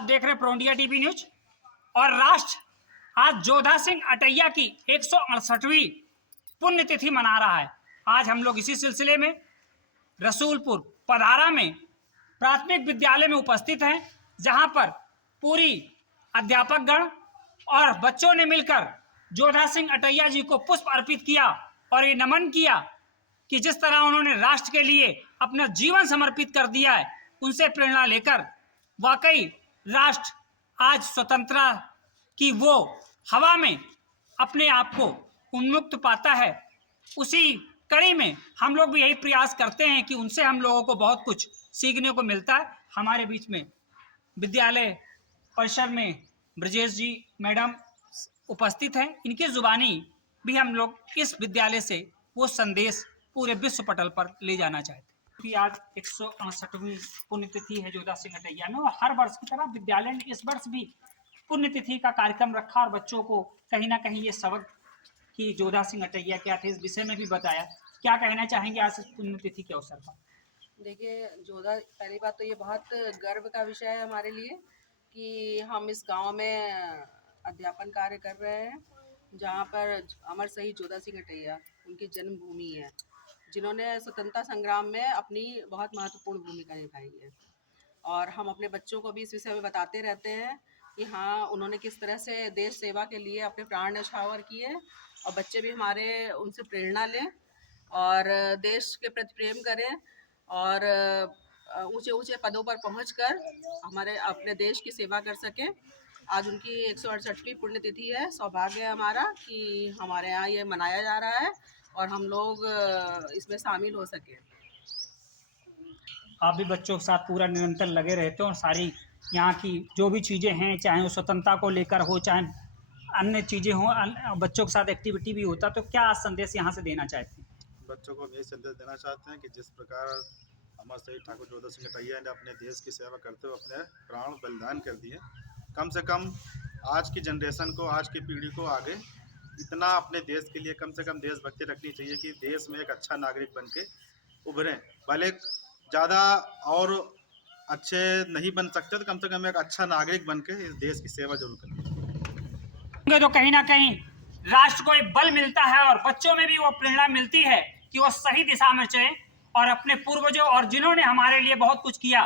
आप देख रहे हैं प्रो इंडिया टीवी न्यूज। और राष्ट्र आज जोधा सिंह अटैया की 168वीं पुण्यतिथि मना रहा है। आज हम लोग इसी सिलसिले में रसूलपुर पधारा में प्राथमिक विद्यालय में उपस्थित हैं, जहां पर पूरी अध्यापक गण और बच्चों ने मिलकर जोधा सिंह अटैया जी को पुष्प अर्पित किया और ये नमन किया कि जिस तरह उन्होंने राष्ट्र के लिए अपना जीवन समर्पित कर दिया है, उनसे प्रेरणा लेकर वाकई राष्ट्र आज स्वतंत्रता की वो हवा में अपने आप को उन्मुक्त पाता है। उसी कड़ी में हम लोग भी यही प्रयास करते हैं कि उनसे हम लोगों को बहुत कुछ सीखने को मिलता है। हमारे बीच में विद्यालय परिसर में ब्रजेश जी मैडम उपस्थित हैं। इनकी जुबानी भी हम लोग इस विद्यालय से वो संदेश पूरे विश्व पटल पर ले जाना चाहते हैं कि आज 168वीं पुण्यतिथि है जोधा सिंह अटैया में, और हर वर्ष की तरह विद्यालय ने इस वर्ष भी पुण्यतिथि का कार्यक्रम रखा और बच्चों को कहीं ना कहीं ये सबक कि जोधा सिंह अटैया क्या थे इस विषय में भी बताया। क्या कहना चाहेंगे आज पुण्यतिथि के अवसर पर? देखिए जोधा, पहली बात तो ये बहुत गर्व का विषय है हमारे लिए कि हम इस गांव में अध्यापन कार्य कर रहे हैं, जहां पर अमर शहीद जोधा सिंह अटैया उनकी जन्मभूमि है, जिन्होंने स्वतंत्रता संग्राम में अपनी बहुत महत्वपूर्ण भूमिका निभाई है। और हम अपने बच्चों को भी इस विषय में बताते रहते हैं कि हाँ, उन्होंने किस तरह से देश सेवा के लिए अपने प्राण न्यौछावर किए, और बच्चे भी हमारे उनसे प्रेरणा लें और देश के प्रति प्रेम करें और ऊंचे ऊंचे पदों पर पहुंचकर हमारे अपने देश की सेवा कर सकें। आज उनकी 168वीं पुण्यतिथि है। सौभाग्य है हमारा कि हमारे यहाँ ये मनाया जा रहा है और हम लोग इसमें शामिल हो सके। आप भी बच्चों के साथ पूरा निरंतर लगे रहते हो और सारी यहाँ की जो भी चीज़ें हैं, चाहे वो स्वतंत्रता को लेकर हो, चाहे अन्य चीज़ें हों, बच्चों के साथ एक्टिविटी भी होता, तो क्या संदेश यहाँ से देना चाहते हैं? बच्चों को यही संदेश देना चाहते हैं कि जिस प्रकार अमर शहीद ठाकुर जोधा सिंह अटैया ने अपने देश की सेवा करते हुए अपने प्राण बलिदान कर दिए, कम से कम आज की जनरेशन को, आज की पीढ़ी को आगे इतना अपने देश के लिए कम से कम देशभक्ति रखनी चाहिए कि देश में एक अच्छा नागरिक बन के उभरें। भले ज़्यादा और अच्छे नहीं बन सकते तो कम से कम एक अच्छा नागरिक बन के इस देश की सेवा जरूर करें। तो कहीं ना कहीं राष्ट्र को एक बल मिलता है और बच्चों में भी वो प्रेरणा मिलती है कि वो सही दिशा में चले और अपने पूर्वजों और जिन्होंने हमारे लिए बहुत कुछ किया,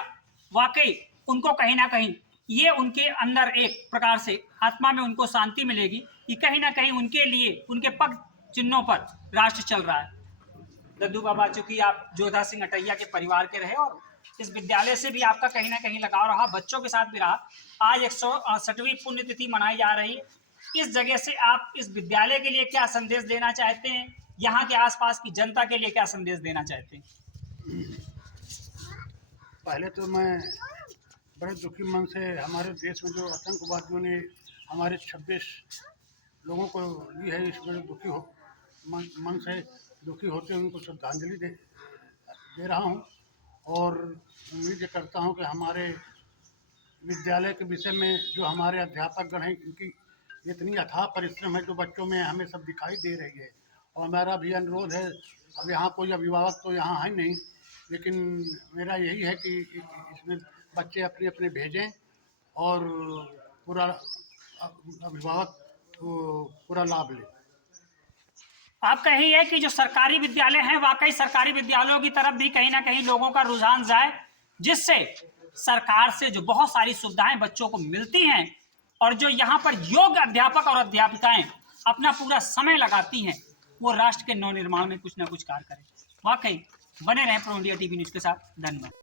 वाकई उनको कहीं ना कहीं ये उनके अंदर एक प्रकार से आत्मा में उनको शांति मिलेगी कि कहीं ना कहीं उनके लिए उनके पग चिन्हों पर राष्ट्र चल रहा है। दद्दू बाबा, चूंकि आप जोधा सिंह अटैया के परिवार के रहे और इस विद्यालय से भी आपका कहीं ना कहीं लगाव रहा, बच्चों के साथ भी रहा, आज 168वीं पुण्यतिथि मनाई जा रही है। इस जगह से आप इस विद्यालय के लिए क्या संदेश देना चाहते हैं? यहाँ के आसपास की जनता के लिए क्या संदेश देना चाहते हैं? पहले तो मैं बड़े दुखी मन से हमारे देश में जो आतंकवादियों ने हमारे 26 लोगों को ली है, इस बड़े दुखी हो मन से दुखी होते हुए उनको श्रद्धांजलि दे रहा हूँ और उम्मीद करता हूँ कि हमारे विद्यालय के विषय में जो हमारे अध्यापक गण हैं, इनकी इतनी अथाह परिश्रम है जो बच्चों में हमें सब दिखाई दे रही है। और मेरा भी अनुरोध है, अब यहाँ कोई अभिभावक तो यहाँ है नहीं, लेकिन मेरा यही है कि इसमें बच्चे अपने अपने भेजें और पूरा अभिभावक पूरा लाभ लें। आपका यही है कि जो सरकारी विद्यालय हैं, वाकई सरकारी विद्यालयों की तरफ भी कहीं ना कहीं लोगों का रुझान जाए, जिससे सरकार से जो बहुत सारी सुविधाएं बच्चों को मिलती हैं और जो यहाँ पर योग्य अध्यापक और अध्यापिकाएं अपना पूरा समय लगाती हैं, वो राष्ट्र के नवनिर्माण में कुछ ना कुछ कार्य करें। वाकई बने रहें प्रो इंडिया टीवी न्यूज के साथ। धन्यवाद।